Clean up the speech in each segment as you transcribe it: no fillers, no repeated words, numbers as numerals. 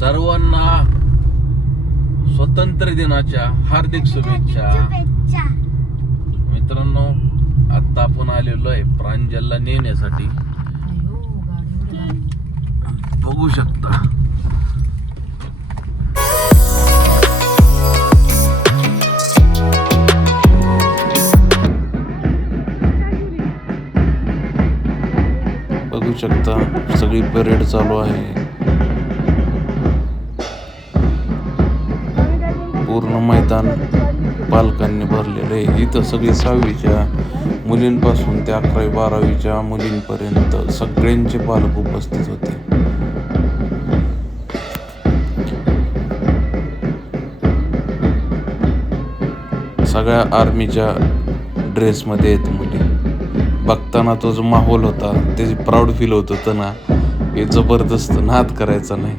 सर्वांना स्वातंत्र्य दिनाच्या हार्दिक शुभेच्छा. मित्रांनो, आता आपण आलेलो आहे प्रांजलला नेण्यासाठी. बघू शकता सगळी परेड चालू आहे. पूर्ण मैदान पालकांनी भरलेलं आहे. इथं सगळी 6वीच्या मुलींपासून ते 11वी-12वीच्या मुलींपर्यंत सगळ्यांचे पालक उपस्थित होते. सगळ्या आर्मीच्या ड्रेसमध्ये आहेत मुली. बघताना तो जो माहोल होता ते प्राऊड फील होत होतं ना, हे जबरदस्त. नाद करायचा नाही.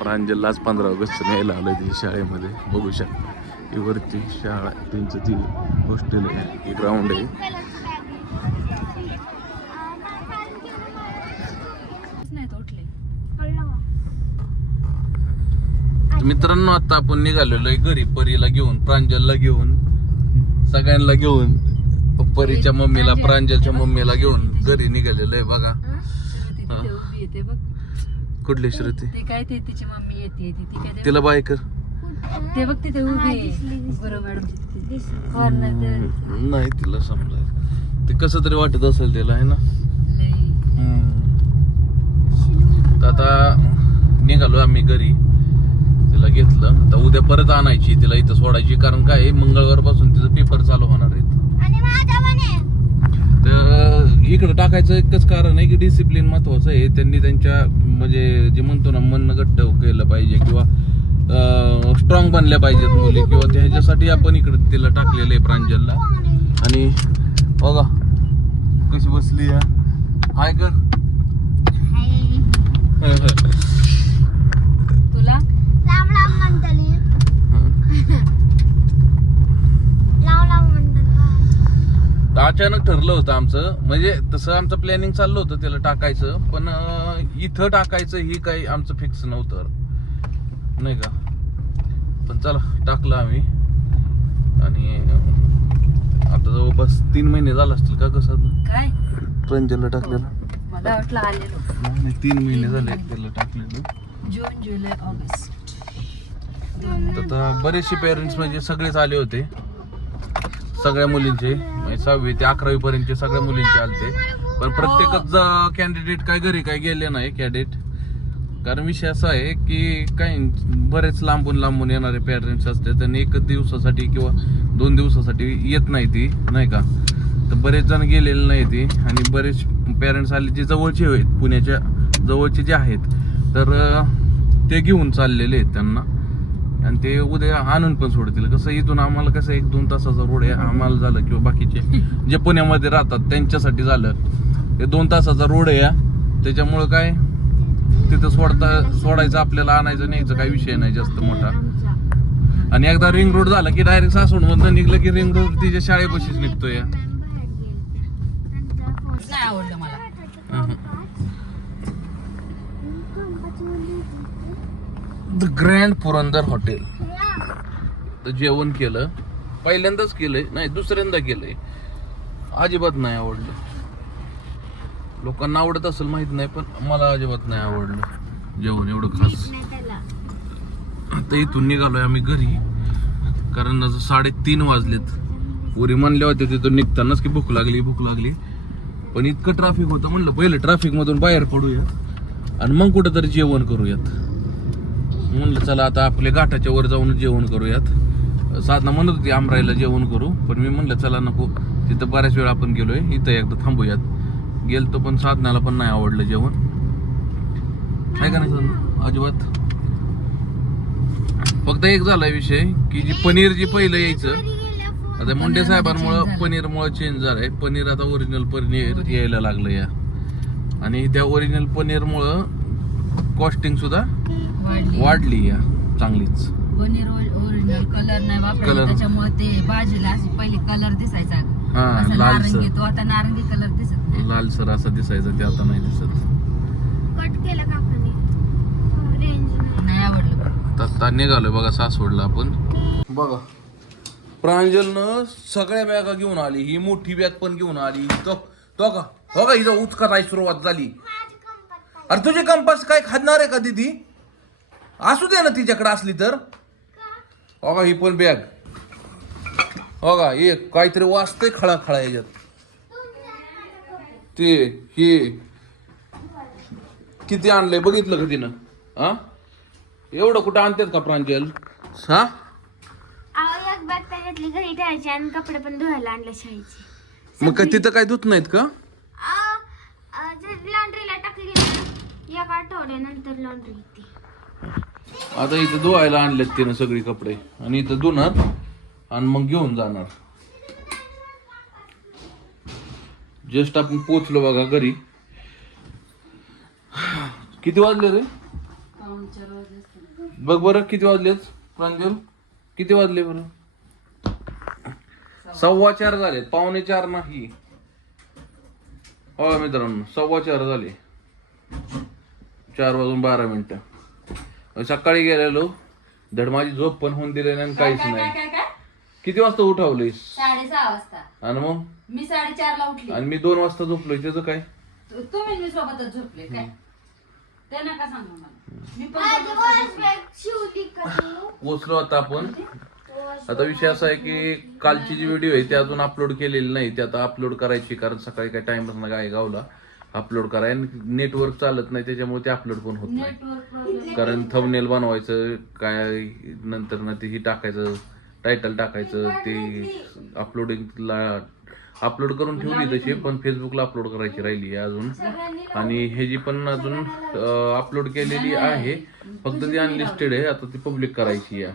प्रांजलला आज 15 ऑगस्ट न्यायला आलं ती शाळेमध्ये. बघू शकता ही वरती शाळा, त्यांचं ती हॉस्टेल आहे, ग्राउंड आहे. मित्रांनो, आता आपण निघालेलो आहे घरी परीला घेऊन, प्रांजलला घेऊन, सगळ्यांना घेऊन. परीच्या मम्मीला, प्रांजलच्या मम्मीला घेऊन घरी निघालेलो आहे. बघा कुठली श्रुती? ते काय ते तिची मम्मी येते, ती काय तिला बाय कर. ते बघ तिथे उभी आहे. बरोबर नाही तिला समजाय, ते कसं तरी वाटत असेल तिला, आहे ना. आता निघालो आम्ही घरी, तिला घेतलं. आता उद्या परत आणायची, तिला इथं सोडायची. कारण काय, मंगळवार पासून तिचं पेपर चालू होणार आहेत. तर इकडे टाकायचं एकच कारण आहे की डिसिप्लिन महत्वाचं आहे. त्यांनी त्यांच्या म्हणजे जे म्हणतो ना, मन घट्ट केलं पाहिजे किंवा स्ट्रॉंग बनल्या पाहिजेत मुली, किंवा त्याच्यासाठी आपण इकडे तिला टाकलेलं आहे प्रांजलला. आणि बघा कशी बसली आहे. हाय कर. तुला लांब लांब म्हणतली, अचानक ठरलं होतं आमचं, म्हणजे तसं आमचं प्लॅनिंग चाललं होतं त्याला टाकायचं, पण इथं टाकायचं ही काही आमचं फिक्स नव्हतं, नाही का. पण चला टाकलं आम्ही. आणि आता जवळपास 3 महिने झाला असतील का, कसं काय प्रांजलला टाकलेलं. मला वाटलं आलेलो. नाही, 3 महिने झाले त्याला टाकलेलं. जून, जुलै, ऑगस्ट. आता बरेचसे पेरेंट्स म्हणजे सगळेच आले होते, सगळ्या मुलींचे, 6वी ते 11वी पर्यंतचे सगळ्या मुलींचे आलते. पण प्रत्येकच कॅन्डिडेट काय घरी काय गेले नाही कॅडेट. कारण विषय असा आहे की काही बरेच लांबून येणारे पेरेंट्स असते, त्यांनी 1 दिवसासाठी किंवा 2 दिवसासाठी येत नाही ती, नाही का. तर बरेच जण गेलेले नाही ती. आणि बरेच पेरेंट्स आले जे जवळचे आहेत, पुण्याच्या जवळचे जे आहेत, तर ते घेऊन चाललेले आहेत त्यांना. आणि ते उद्या आणून पण सोडतील. कसं इथून आम्हाला कसं 1-2 तासाचा रोड आहे आम्हाला झालं, किंवा बाकीचे जे पुण्यामध्ये राहतात त्यांच्यासाठी झालं. ते 2 तासाचा रोड आहे, त्याच्यामुळं काय तिथं सोडायचं आपल्याला, आणायचं न्यायचं काही विषय नाही जास्त मोठा. आणि एकदा रिंग रोड झाला की डायरेक्ट सासवड मधून निघलं की रिंग रोड तिच्या शाळेपाशीच निघतोय. नाही आवडलं मला. The grand Purandar hotel. तर जेवण केलं, पहिल्यांदाच केलंय, नाही दुसऱ्यांदा केलंय. अजिबात नाही आवडलं. लोकांना आवडत असेल माहित नाही, पण मला अजिबात नाही आवडलं जेवण एवढं खास. आता इथून निघालोय आम्ही घरी, कारण 3:30 वाजलेत. पुरी म्हणल्या होत्या तिथून निघतानाच की भूक लागली. पण इतकं ट्रॅफिक होतं, म्हणलं पहिलं ट्रॅफिक मधून बाहेर पडूया आणि मग कुठंतरी जेवण करूयात. म्हणलं चला आता आपल्या घाटाच्या वर जाऊन जेवण करूयात. साधना म्हणत होती आमराईला जेवण करू, पण मी म्हणलं चला नको, तिथं बऱ्याच वेळा आपण गेलोय, इथं एकदा थांबूयात. गेलतो पण साधनाला पण नाही आवडलं जेवण, आहे का नाही साधना? अजिबात. फक्त एक झालाय विषय की जी पनीर जी पहिलं यायचं, आता मुंडे साहेबांमुळं पनीरमुळे चेंज झालंय. पनीर आता ओरिजिनल पनीर यायला लागलं या, आणि त्या ओरिजिनल पनीरमुळं कॉस्टिंग सुद्धा वाढली या चांगलीच. पनीर ओरिजिनल कलर नाही वापरला, Color. त्याच्यामुळे ते भाजीला अशी पहिले कलर दिसायचा, हा, असा लालसर. नारंगी, तो आता नारंगी कलर दिसत नाही. लालसर असं दिसायचं, ते आता नाही दिसत. कट केलं काकाने, रेंज नाही आवडलं. आता निघालोय बघा सासवडला आपण. बघा प्रांजलनं सगळ्या बॅगा घेऊन आली, ही मोठी बॅग पण घेऊन आली. तो तो का हो का हिचं उचकाय सुरुवात झाली. अरे तुझे कंपास काय खाणार आहे का दीदी? असू दे ना तिच्याकडे असली तर. हो का ही पण बॅग, हो का एक काहीतरी वाजतंय खळा खळा याच्यात. ते हे किती आणलंय बघितलं का तिनं? हा, एवढं कुठं आणतात का प्रांजल? हा, एक बॅग त्याच्यातली घरी ठेवायची आणि कपडे पण धुवायला आणले शाळेचे. मग काय तिथं काय धुत नाहीत का? लॉन्ड्रीला टाकली ना, एक आठवड्यानंतर लॉन्ड्री येते. आता इथं धुवायला आणलेत तिनं सगळी कपडे, आणि इथं धुणार आणि मग घेऊन जाणार. जस्ट आपण पोचलो बघा घरी. किती वाजले रे? बघ बरं किती वाजलेच प्रांजल, किती वाजले बरं? 4:15 झाले, 3:45 नाही. हो मित्रांनो 4:15 झाले, 4:12. सकाळी गेलेलो, धड माझी झोप पण होऊन दिली नाही, काहीच नाही. किती वाजता उठवलीस? 6:30 वाजता. आणि मग मी 4:30 ला उठली. आणि मी 2 वाजता झोपलोय, त्याचं काय? तुम्ही मी सोबतच झोपले काय? ते नका सांगू मला. मी पण पोचलो आता आपण. आता विषय असा आहे की कालची जी व्हिडिओ आहे ती अजून अपलोड केलेली नाही, ती आता अपलोड करायची, कारण सकाळी काही टाइमच ना काय गावला अपलोड कराय. नेटवर्क चालत नाही त्याच्यामुळे ते अपलोड पण होत नाही, नेटवर्क प्रॉब्लेम. कारण थंबनेल बनवायचं काय, नंतर ना ते ही टाकायचं, टायटल टाकायचं, ते अपलोडिंगला अपलोड करून ठेवली तशी, पण फेसबुकला अपलोड करायची राहिली आहे अजून. आणि हे जी पण अजून अपलोड केलेली आहे, फक्त ती अनलिस्टेड आहे, आता ती पब्लिक करायची आहे.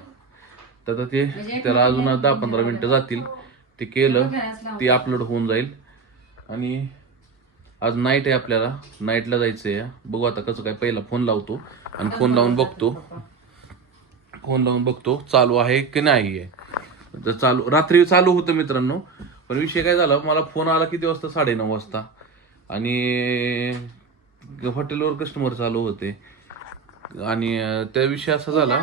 तर आता ते त्याला अजून 10-15 मिनिटं जातील. ते केलं ती अपलोड होऊन जाईल. आणि आज नाईट आहे, आपल्याला नाईटला जायचं आहे. बघू आता कसं काय, पहिला फोन लावतो आणि फोन लावून बघतो चालू आहे की नाही आहे. तर चालू, रात्री चालू होतं मित्रांनो, पण विषय काय झाला, मला फोन आला किती वाजता? 9:30 वाजता. आणि हॉटेलवर कस्टमर चालू होते, आणि त्या विषय असा झाला,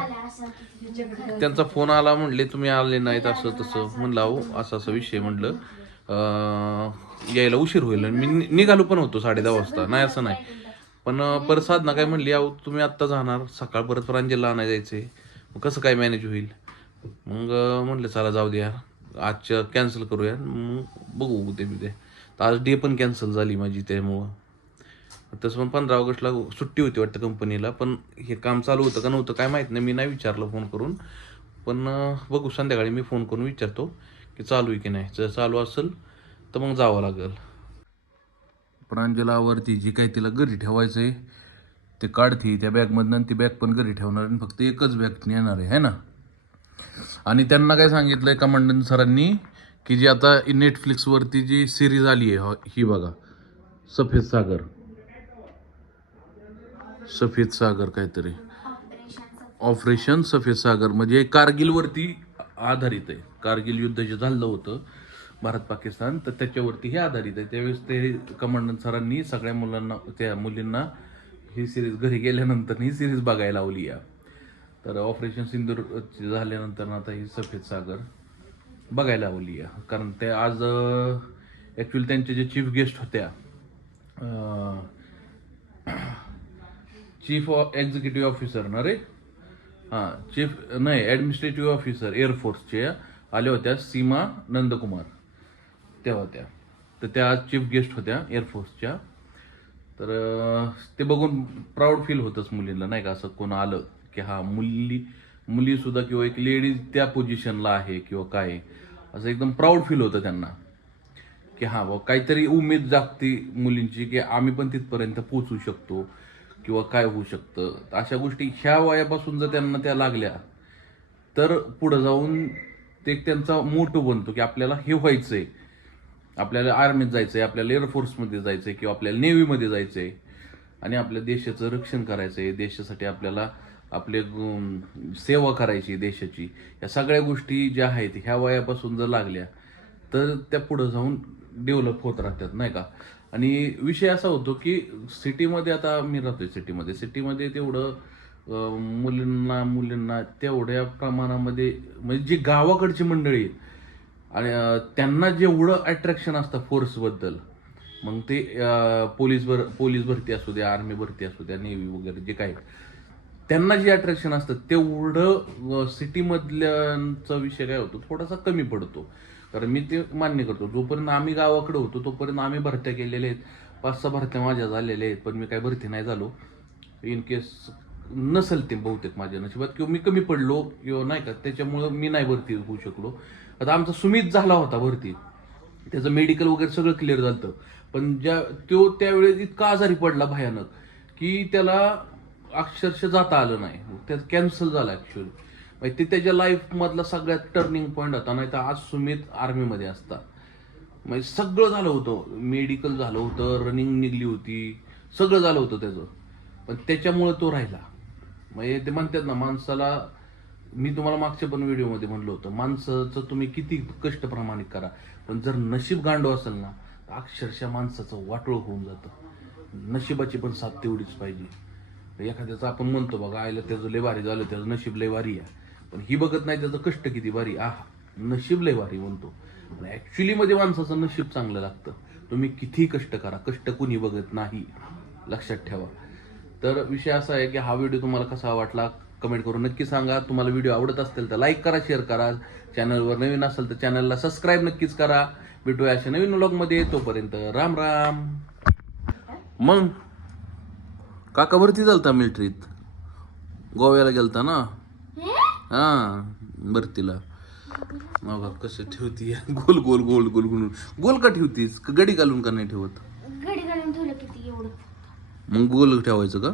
त्यांचा फोन आला, म्हणले तुम्ही आले नाहीत असं तसं. म्हणलं अहो असं असं विषय, म्हणलं यायला उशीर होईल. आणि मी निघालो पण होतो 10:30 वाजता, नाही असं नाही. पण परत साधना काय म्हणली, अहो तुम्ही आत्ता जाणार, सकाळ परत प्रांजलला आणायला जायचंय, मग कसं काय मॅनेज होईल? मग म्हणलं चला जाऊ द्या, आजच्या कॅन्सल करूया, मग बघू ते मी ते. तर आज डे पण कॅन्सल झाली माझी त्यामुळं. तसं पण 15 ऑगस्टला सुट्टी होती वाटतं कंपनीला, पण हे काम चालू होतं का नव्हतं काय माहीत नाही, मी नाही विचारलं फोन करून. पण बघू संध्याकाळी मी फोन करून विचारतो की चालू आहे की नाही. जर चालू असेल तर मग जावं लागेल. प्रांजलावरती जी काही तिला घरी ठेवायचं आहे ते काढते त्या बॅगमधनं, आणि ती बॅग पण घरी ठेवणार, आणि फक्त एकच बॅग नेणार आहे ना. आणि त्यांना काय सांगितलंय कमांडंट सरांनी, की जी आता नेटफ्लिक्सवरती जी सिरीज आली आहे ही बघा, सफेद सागर काहीतरी, ऑपरेशन सफेद सागर, म्हणजे कारगिलवरती आधारित आहे. कारगिल युद्ध जे झालं होतं भारत पाकिस्तान, तर त्याच्यावरती हे आधारित आहे. त्यावेळेस ते कमांडंट सरांनी सगळ्या मुलींना ही सिरीज घरी गेल्यानंतर ही सिरीज बघायला लावली आहे. तर ऑपरेशन सिंदूर झाल्यानंतर आता ही सफेद सागर बघायला लावली आहे. कारण ते आज ॲक्च्युली त्यांचे जे चीफ गेस्ट होत्या, चीफ एक्झिक्युटिव्ह ऑफिसर ना रे, चीफ नाही ॲडमिनिस्ट्रेटिव्ह ऑफिसर एअरफोर्सचे आल्या होत्या, सीमा नंदकुमार त्या होत्या. तर त्या चीफ गेस्ट होत्या एअरफोर्सच्या. तर ते बघून प्राऊड फील होतंच मुलींना, नाही का, असं कोण आलं की हा मुली सुद्धा किंवा एक लेडीज त्या पोझिशनला आहे किंवा काय, असं एकदम प्राऊड फील होतं त्यांना की हा बाबा काहीतरी उमेद जागती मुलींची की आम्ही पण तिथपर्यंत पोहोचू शकतो किंवा काय होऊ शकतं. अशा गोष्टी ह्या वयापासून जर त्यांना त्या लागल्या तर पुढे जाऊन ते त्यांचा मोटो बनतो की आपल्याला हे व्हायचंय, आपल्याला आर्मीत जायचंय, आपल्याला एअरफोर्समध्ये जायचंय किंवा आपल्याला नेव्हीमध्ये जायचंय आणि आपल्या देशाचं रक्षण करायचंय, देशासाठी आपल्याला आपले सेवा करायची देशाची. या सगळ्या गोष्टी ज्या आहेत ह्या वयापासून जर लागल्या तर त्या पुढे जाऊन डेव्हलप होत राहतात, नाही का. आणि विषय असा होतो की सिटीमध्ये, आता मी राहतोय सिटीमध्ये तेवढं मुलींना तेवढ्या प्रमाणामध्ये, म्हणजे जी गावाकडची मंडळी आणि त्यांना जेवढं अट्रॅक्शन असतं फोर्सबद्दल, मग ते पोलीस भरती असू द्या, आर्मी भरती असू द्या, नेव्ही वगैरे जे काही, त्यांना जे अट्रॅक्शन असतं तेवढं सिटीमधल्यांचा विषय काय होतो थोडासा कमी पडतो. कारण मी ते मान्य करतो, जोपर्यंत आम्ही गावाकडे होतो तोपर्यंत आम्ही भरत्या केलेल्या आहेत, 5-6 भरत्या माझ्या झालेल्या आहेत, पण मी काय भरती नाही झालो. इन केस नसेल ते बहुतेक माझ्या नशिबात किंवा मी कमी पडलो किंवा नाही का, त्याच्यामुळं मी नाही भरती होऊ शकलो. आता आमचा सुमित झाला होता भरती, त्याचं मेडिकल वगैरे सगळं क्लिअर झालं, पण त्यावेळेस इतका आजारी पडला भयानक की त्याला अक्षरशः जाता आलं नाही, त्याचं कॅन्सल झालं ॲक्च्युअली. म्हणजे ते त्याच्या लाईफमधला सगळ्यात टर्निंग पॉईंट होता, नाही तर आज सुमित आर्मीमध्ये असता. म्हणजे सगळं झालं होतं, मेडिकल झालं होतं, रनिंग निघली होती, सगळं झालं होतं त्याचं, पण त्याच्यामुळे तो राहिला. म्हणजे ते म्हणतात ना, माणसाला, मी तुम्हाला मागच्या पण व्हिडिओमध्ये म्हणलं होतं, माणसाचं तुम्ही किती कष्ट प्रामाणिक करा, पण जर नशीब गांडो असेल ना तर अक्षरशः माणसाचं वाटोळ होऊन जातं. नशिबाची पण साथ तेवढीच पाहिजे. एखाद्याचं आपण म्हणतो बघा आयला त्याचं लय भारी झालं, त्याचं नशीब लय भारी आहे, पण ही बघत नाही त्याचं कष्ट किती भारी, नशीब लय भारी म्हणतो, पण ऍक्च्युली मध्ये माणसाचं नशीब चांगलं लागतं. तुम्ही किती कष्ट करा, कष्ट कुणी बघत नाही, लक्षात ठेवा. तर विषय असा आहे की हा व्हिडिओ तुम्हाला कसा वाटला कमेंट करून नक्की सांगा. तुम्हाला व्हिडिओ आवडत असेल तर लाईक करा, शेअर करा, चॅनलवर नवीन असेल तर चॅनलला सबस्क्राईब नक्कीच करा. भेटूया अशा नवीन व्लॉगमध्ये, तोपर्यंत राम राम. मग काका भरती झालता मिलिटरीत, गोव्याला गेलता ना, भरतीला. मग कसं ठेवती गोल गोल गोल गोल गोल गोल का ठेवतीस, गडी घालून का नाही ठेवत? घडी घालून ठेवलं किती एवढं, मग गोल ठेवायचं का?